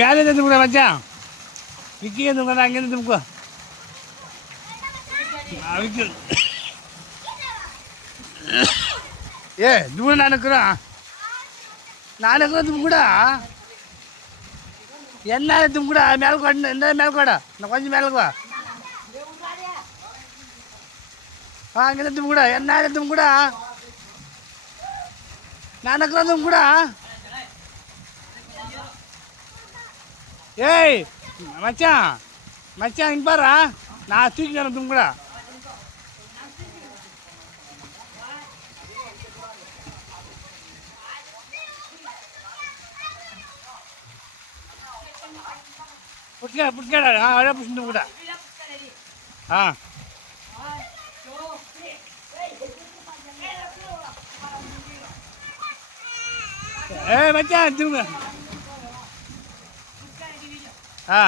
மேலே தும்புடா மச்சான். விக்கி தும்புடா, அங்கேருந்து தும்புக்கோ. விக்கி தும்பு நானுக்குறோம் தும்புக்கூடா. என்ன தும்புக்கூடா மேலே கூட இந்த மேலே கூட நான் கொஞ்சம் மேலே வா. அங்கேருந்து தும்புக்கூடா. என்ன தும்புக்கூடா நானுக்குறோம் தும்புக்கூடா. ஏய் மச்சான் மச்சான் இங்கே பாரு, நான் தூக்கி தரேன் தும்புக்கூடா. புடிச்சா அழகாக பிடிச்சிட்டு கூட. ஏய் மச்சான் திரும்ப. ஆ